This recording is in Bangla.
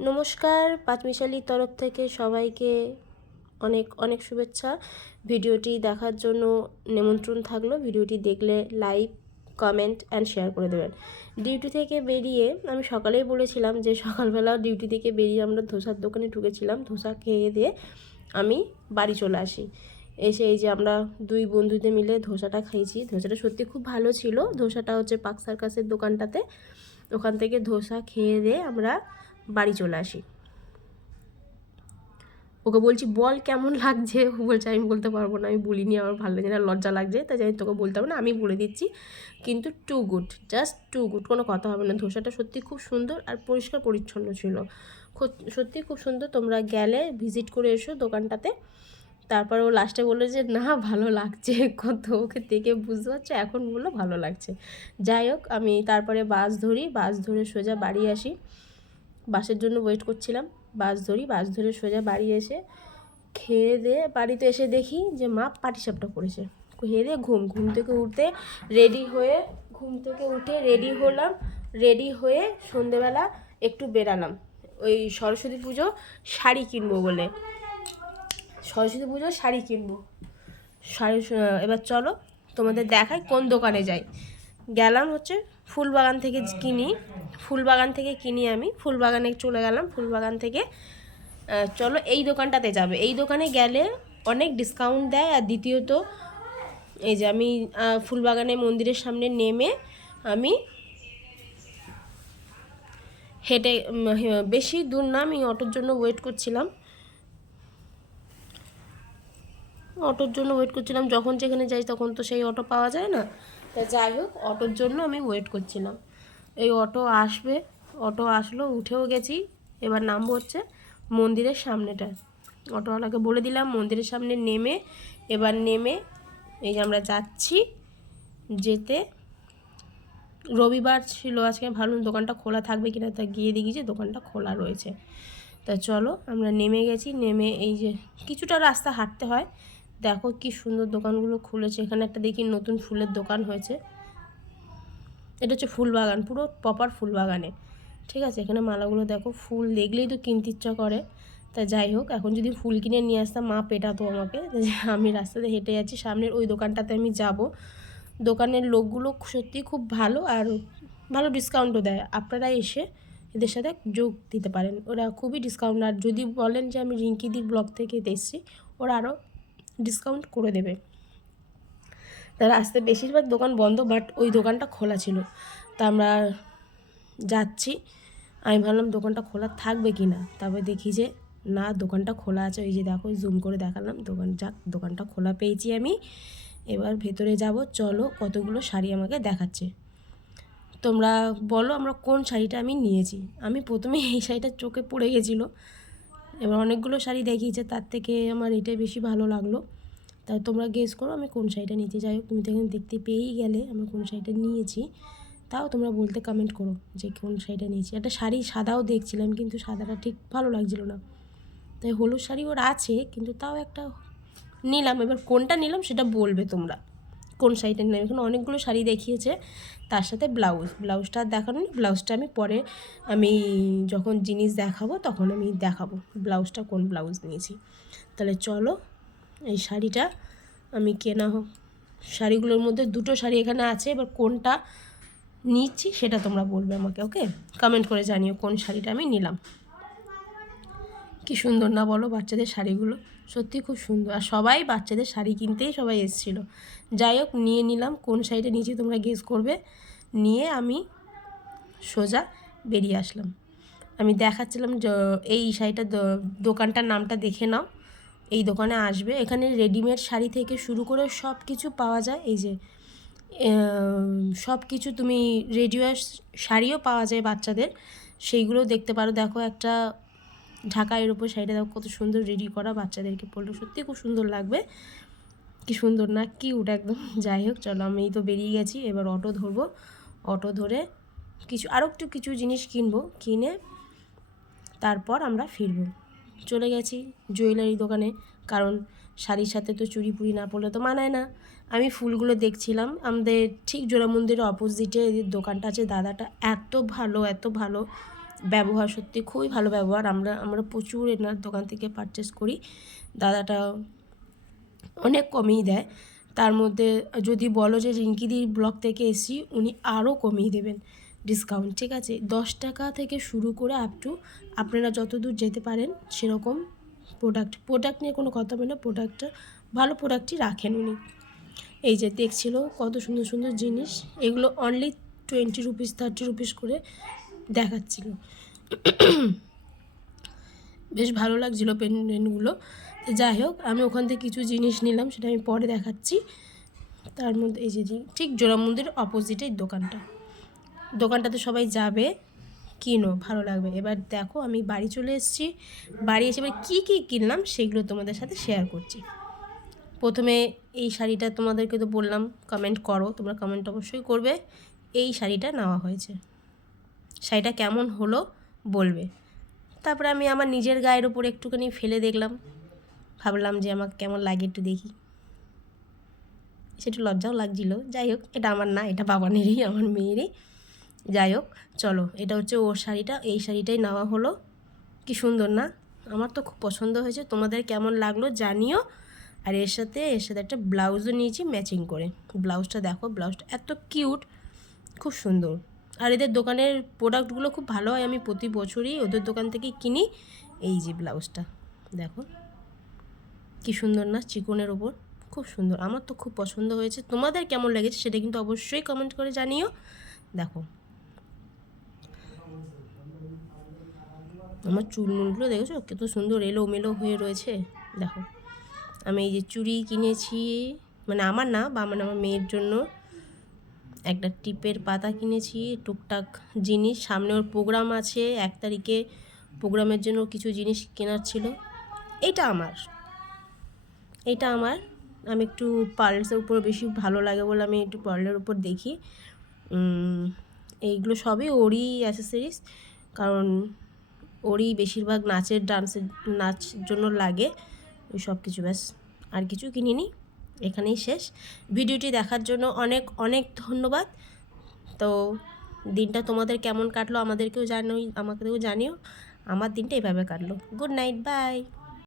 নমস্কার, পাঁচমিশালির তরফ থেকে সবাইকে অনেক অনেক শুভেচ্ছা। ভিডিওটি দেখার জন্য নিমন্ত্রণ থাকলো। ভিডিওটি দেখলে লাইক, কমেন্ট অ্যান্ড শেয়ার করে দেবেন। ডিউটি থেকে বেরিয়ে আমি সকালেই বলেছিলাম যে সকালবেলা ডিউটি থেকে বেরিয়ে আমরা ধোসার দোকানে ঢুকেছিলাম। ধোসা খেয়ে দিয়ে আমি বাড়ি চলে আসি। এসে এই যে আমরা দুই বন্ধুতে মিলে ধোসাটা খেয়েছি। ধোসাটা সত্যি খুব ভালো ছিল। ধোসাটা হচ্ছে পার্ক সার্কাসের দোকানটাতে। ওখান থেকে ধোসা খেয়ে দিয়ে আমরা বাড়ি চলে আসি। ওকে বলছি বল কেমন লাগছে, ও বলছে আমি বলতে পারবো না, আমি বলিনি, আমার ভালো লাগে না, লজ্জা লাগছে, তাই আমি তোকে বলতে পারবো না, আমি বলে দিচ্ছি। কিন্তু too good, just too good, কোনো কথা হবে না। ধোসাটা সত্যি খুব সুন্দর আর পরিষ্কার পরিচ্ছন্ন ছিল, সত্যি খুব সুন্দর। তোমরা গেলে ভিজিট করে এসো দোকানটাতে। তারপর ও লাস্টে বললো যে না ভালো লাগছে, কত ওকে দেখে বুঝতে পারছো, এখন বললো ভালো লাগছে। যাই হোক, আমি তারপরে বাস ধরি, বাস ধরে সোজা বাড়ি আসি। বাসের জন্য ওয়েট করছিলাম, বাস ধরে সোজা বাড়ি এসে খেয়ে দিয়ে বাড়িতে এসে দেখি যে মা পাটিসাপটা করেছে। খেয়ে দিয়ে ঘুম থেকে উঠে রেডি হয়ে, ঘুম থেকে উঠে রেডি হলাম, রেডি হয়ে সন্ধেবেলা একটু বেরালাম ওই সরস্বতী পুজো শাড়ি কিনবো বলে। সরস্বতী পুজো শাড়ি কিনবো, শাড়ি। এবার চলো তোমাদের দেখাই কোন দোকানে যাই। গেলাম হচ্ছে ফুলবাগান থেকে কিনি, আমি ফুলবাগানে চলে গেলাম। ফুলবাগান থেকে চলো এই দোকানটাতে যাবে, এই দোকানে গেলে অনেক ডিসকাউন্ট দেয়। আর দ্বিতীয়ত এই যে আমি ফুলবাগানের মন্দিরের সামনে নেমে আমি হেঁটে, বেশি দূর না, আমি অটোর জন্য ওয়েট করছিলাম, যখন যেখানে যাই তখন তো সেই অটো পাওয়া যায় না, তা যাই হোক অটোর জন্য আমি ওয়েট করছিলাম। এই অটো আসবে, অটো আসলো, উঠেও গেছি। এবার নামবো হচ্ছে মন্দিরের সামনেটা। অটোওয়ালাকে বলে দিলাম মন্দিরের সামনে নেমে, এবার নেমে এই যে আমরা যাচ্ছি। যেতে রবিবার ছিল আজকে, ভাবলাম দোকানটা খোলা থাকবে কিনা, তা গিয়ে দেখি যে দোকানটা খোলা রয়েছে। তা চলো আমরা নেমে গেছি। নেমে এই যে কিছুটা রাস্তা হাঁটতে হয়, দেখো কি সুন্দর দোকানগুলো খুলেছে। এখানে একটা দেখি নতুন ফুলের দোকান হয়েছে, এটা হচ্ছে ফুলবাগান, পুরো প্রপার ফুলবাগানে, ঠিক আছে। এখানে মালাগুলো দেখো, ফুল দেখলেই তো কিনতে ইচ্ছা করে। তা যাই হোক, এখন যদি ফুল কিনে নিয়ে আসতাম মা পেটাতো আমাকে। আমি রাস্তাতে হেঁটে যাচ্ছি, সামনের ওই দোকানটাতে আমি যাব। দোকানের লোকগুলো সত্যি খুব ভালো, আর ভালো ডিসকাউন্টও দেয়। আপনারা এসে এদের সাথে যোগ দিতে পারেন, ওরা খুবই ডিসকাউন্ট। আর যদি বলেন যে আমি রিঙ্কিদির ব্লগ থেকে এসেছি, ওরা আরও ডিসকাউন্ট করে দেবে। তার রাস্তায় বেশিরভাগ দোকান বন্ধ, বাট ওই দোকানটা খোলা ছিল। তা আমরা যাচ্ছি, আমি ভাবলাম দোকানটা খোলা থাকবে কি না, তারপরে দেখি যে না, দোকানটা খোলা আছে। ওই যে দেখো, জুম করে দেখালাম, দোকানটা খোলা পেয়েছি আমি। এবার ভেতরে যাব, চলো কতগুলো শাড়ি আমাকে দেখাচ্ছে। তোমরা বলো আমরা কোন শাড়িটা আমি নিয়েছি। আমি প্রথমে এই শাড়িটা চোখে পড়ে গেছিলো, এবার অনেকগুলো শাড়ি দেখিয়েছে, তার থেকে আমার এটাই বেশি ভালো লাগলো। তাই তোমরা গেস করো আমি কোন শাড়িটা নিয়েছি। যাই হোক, তুমি তো এখানে দেখতে পেয়েই গেলে আমি কোন শাড়িটা নিয়েছি। তাও তোমরা বলতে কমেন্ট করো যে কোন শাড়িটা নিয়েছি। একটা শাড়ি সাদাও দেখছিলাম, কিন্তু সাদাটা ঠিক ভালো লাগছিলো না, তাই হলুদ শাড়ি ওর আছে, কিন্তু তাও একটা নিলাম। এবার কোনটা নিলাম সেটা বলবে তোমরা, কোন শাড়িটা নিলাম। এখানে অনেকগুলো শাড়ি দেখিয়েছে, তার সাথে ব্লাউজটা দেখানো, ব্লাউজটা আমি পরে, আমি যখন জিনিস দেখাবো তখন আমি দেখাবো ব্লাউজটা, কোন ব্লাউজ নিয়েছি। তাহলে চলো, এই শাড়িটা আমি কেনা হোক, শাড়িগুলোর মধ্যে দুটো শাড়ি এখানে আছে, এবার কোনটা নিচ্ছি সেটা তোমরা বলবে আমাকে, ওকে? কমেন্ট করে জানিও কোন শাড়িটা আমি নিলাম। কি সুন্দর না বলো বাচ্চাদের শাড়িগুলো, সত্যি খুব সুন্দর। আর সবাই বাচ্চাদের শাড়ি কিনতেই সবাই এসেছিলো। যাই হোক, নিয়ে নিলাম। কোন শাড়িটা নিয়েছি তোমরা গেস করবে। নিয়ে আমি সোজা বেরিয়ে আসলাম। আমি দেখাচ্ছিলাম এই শাড়িটা, দোকানটার নামটা দেখে নাও, এই দোকানে আসবে। এখানে রেডিমেড শাড়ি থেকে শুরু করে সব কিছু পাওয়া যায়। এই যে সব কিছু, তুমি রেডিওয়ার শাড়িও পাওয়া যায় বাচ্চাদের, সেইগুলো দেখতে পারো। দেখো একটা ঢাকা, এর উপর শাড়িটা দেখো কত সুন্দর রেডি করা, বাচ্চাদেরকে পরলে সত্যি খুব সুন্দর লাগবে। কি সুন্দর না, কিউট একদম। যাই হোক চলো, আমি তো বেরিয়ে গেছি, এবার অটো ধরবো। অটো ধরে আরও কিছু জিনিস কিনবো, কিনে তারপর আমরা ফিরবো। চলে গেছি জুয়েলারি দোকানে, কারণ শাড়ির সাথে তো চুড়ি পুড়ি না পরলে তো মানায় না। আমি ফুলগুলো দেখছিলাম, আমাদের ঠিক জোড়া মন্দিরের অপোজিটে দোকানটা আছে, দাদাটা এত ভালো ব্যবহার সত্যি খুবই ভালো ব্যবহার। আমরা প্রচুর এনার দোকান থেকে পারচেস করি। দাদাটা অনেক কমিয়ে দেয়। তার মধ্যে যদি বলো যে রিঙ্কিদির ব্লগ থেকে এসেছি, উনি আরও কমিয়ে দেবেন ডিসকাউন্ট, ঠিক আছে? 10 টাকা থেকে শুরু করে আপ টু আপনারা যত দূর যেতে পারেন সেরকম প্রোডাক্ট নিয়ে কোনো কথা বলে না, ভালো প্রোডাক্টই রাখেন উনি। এই যে দেখছিল কত সুন্দর সুন্দর জিনিস, এগুলো অনলি 20 রুপিস 30 রুপিস করে দেখাচ্ছিল। বেশ ভালো লাগছিলো পেনগুলো। তো যাই হোক, আমি ওখান থেকে কিছু জিনিস নিলাম, সেটা আমি পরে দেখাচ্ছি। তার মধ্যে এই যে ঠিক জোড়া মন্দির অপোজিটে দোকানটাতে সবাই যাবে, কিনো, ভালো লাগবে। এবার দেখো আমি বাড়ি চলে এসেছি, বাড়ি এসে এবার কী কিনলাম সেগুলো তোমাদের সাথে শেয়ার করছি। প্রথমে এই শাড়িটা তোমাদেরকে তো বললাম, কমেন্ট করো, তোমরা কমেন্ট অবশ্যই করবে। এই শাড়িটা নেওয়া হয়েছে, শাড়িটা কেমন হলো বলবে। তারপরে আমি আমার নিজের গায়ের ওপর একটুখানি ফেলে দেখলাম, ভাবলাম যে আমাকে কেমন লাগে একটু দেখি, সেটা লজ্জাও লাগছিল। যাই হোক, এটা আমার না, এটা বাবানেরই, আমার মেয়েরই। যাই হোক, চলো, এটা হচ্ছে ওর শাড়িটা, এই শাড়িটাই নেওয়া হলো। কি সুন্দর না? আমার তো খুব পছন্দ হয়েছে, তোমাদের কেমন লাগলো জানিও। আর এর সাথে একটা ব্লাউজও নিয়েছি ম্যাচিং করে। ব্লাউজটা দেখো, ব্লাউজটা এত কিউট, খুব সুন্দর। আর এদের দোকানের প্রোডাক্টগুলো খুব ভালো হয়, আমি প্রতি বছরই ওদের দোকান থেকেই কিনি। এই যে ব্লাউজটা দেখো, কি সুন্দর না, চিকনের ওপর, খুব সুন্দর। আমার তো খুব পছন্দ হয়েছে, তোমাদের কেমন লেগেছে সেটা কিন্তু অবশ্যই কমেন্ট করে জানিও। দেখো আমার চুলগুলো দেখেছো কত সুন্দর এলোমেলো হয়ে রয়েছে। দেখো, আমি এই যে চুড়ি কিনেছি, মানে আমার না, বা মানে আমার মেয়ের জন্য একটা টিপের পাতা কিনেছি, টুকটাক জিনিস। সামনে ওর প্রোগ্রাম আছে 1 তারিখে, প্রোগ্রামের জন্য কিছু জিনিস কেনার ছিল। এইটা আমার আমি একটু পার্লসের উপর বেশি ভালো লাগে বলে আমি একটু পার্লের উপর দেখি। এইগুলো সবই ওরই অ্যাসেসরিজ, কারণ ওরই বেশিরভাগ নাচ জন্য লাগে ওই সব কিছু। ব্যাস, আর কিছু কিনিনি। এখানেই শেষ। ভিডিওটি দেখার জন্য অনেক অনেক ধন্যবাদ। তো দিনটা তোমাদের কেমন কাটলো আমাকেও জানিও। আমার দিনটা এভাবে কাটলো। Good night, by.